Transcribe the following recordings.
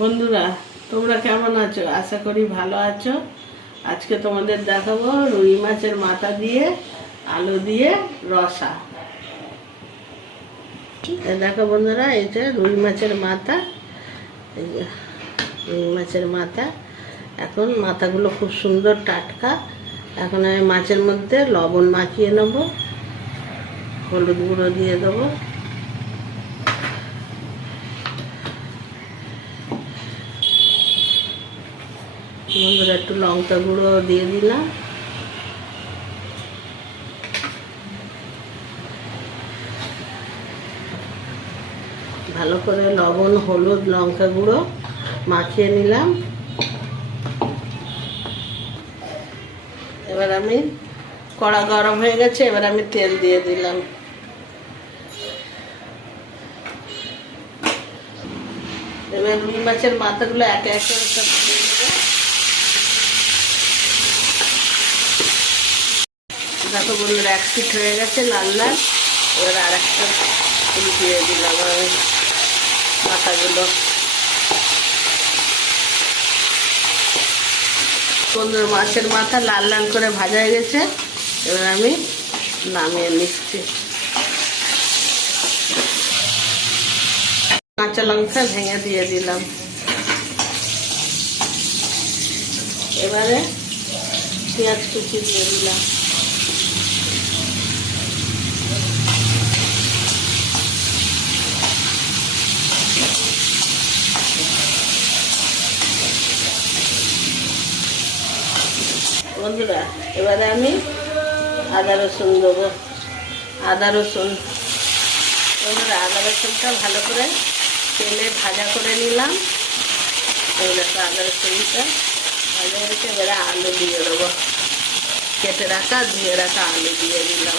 বন্ধুরা, তোমরা কেমন আছো? আশা করি ভালো আছো। আজকে তোমাদের দেখাবো রুই মাছের মাথা দিয়ে, আলু দিয়ে রসা। দেখো বন্ধুরা যে রুই মাছের মাথা। রুই মাছের মাথা। এখন মাথাগুলো খুব সুন্দর টাটকা। এখন আমি মাছের মধ্যে লবণ মাখিয়ে নেব, হলুদ গুঁড়ো দিয়ে দেবো। বন্ধুরা একটু লঙ্কা গুঁড়ো দিয়ে দিলাম। ভালো করে লবণ, হলুদ, লঙ্কা গুঁড়ো মাখিয়ে নিলাম। এবার আমি কড়া গরম হয়ে গেছে, এবার আমি তেল দিয়ে দিলাম। এবার রুই মাছের মাথাগুলো একে একে সব দিয়ে দেবো দেখো বন্ধুরা, এক ফিট হয়ে গেছে লাল লাল। এবার আর একটা দিয়ে দিলাম আমি মাথাগুলো। বন্ধুরা, মাছের মাথা লাল লাল করে ভাজা হয়ে গেছে। এবার আমি নামিয়ে নিচ্ছি। কাঁচা লঙ্কা ভেঙে দিয়ে দিলাম। এবারে পেঁয়াজ কুচি দিয়ে দিলাম। বন্ধুরা, এবারে আমি আদা রসুন দেবো। আদা রসুন। বন্ধুরা, আদা রসুনটা ভালো করে তেলে ভাজা করে নিলাম। দেখো আদা রসুনটা ভাজা হয়েছে এবারে আলু দিয়ে দেবো। কেটে রাখা, ধুয়ে রাখা আলু দিয়ে দিলাম।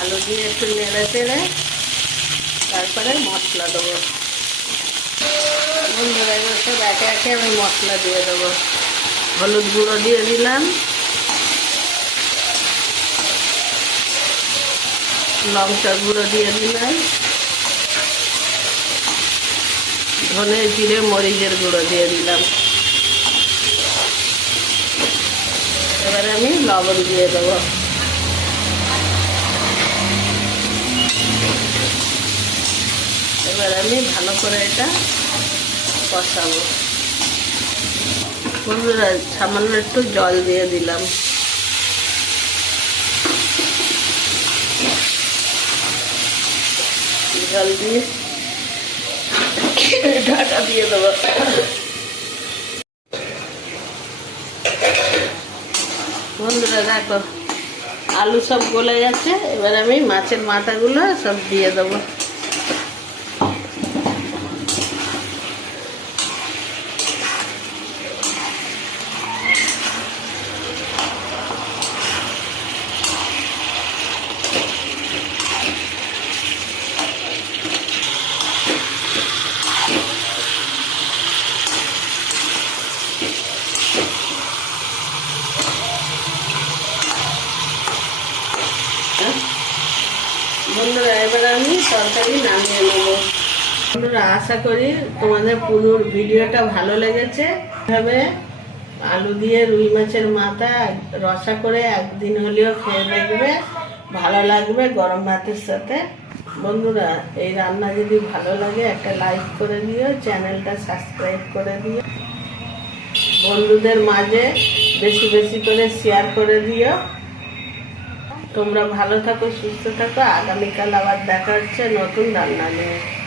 আলু দিয়ে একটু নেড়ে চেড়ে তারপরে মশলা দেবো। বন্ধুরা, এবার আমি মশলা দিয়ে দেবো। হলুদ গুঁড়ো দিয়ে দিলাম। লঙ্কা গুঁড়ো দিয়ে দিলাম। ধনে জিরে, মরিচের গুঁড়ো দিয়ে দিলাম। এবারে আমি লবণ দিয়ে দেবো। এবার আমি ভালো করে এটা কষাবো। বন্ধুরা, সামান্য একটু জল দিয়ে দিলাম। জল দিয়ে ঢাকা দিয়ে দেবো। বন্ধুরা, দেখো, আলু সব গলে গেছে। এবার আমি মাছের মাথাগুলো সব দিয়ে দেবো। এবার আমি তরকারি নামিয়ে নেব। বন্ধুরা, আশা করি তোমাদের পুরো ভিডিওটা ভালো লেগেছে। এভাবে আলু দিয়ে রুই মাছের মাথা রসা করে একদিন হলেও খেয়ে দেখবে, ভালো লাগবে গরম ভাতের সাথে। বন্ধুরা, এই রান্না যদি ভালো লাগে, একটা লাইক করে দিও, চ্যানেলটা সাবস্ক্রাইব করে দিও। বন্ধুদের মাঝে বেশি বেশি করে শেয়ার করে দিও। তোমরা ভালো থাকো সুস্থ থাকো। আগামীকাল আবার দেখা হচ্ছে নতুন রান্না নিয়ে।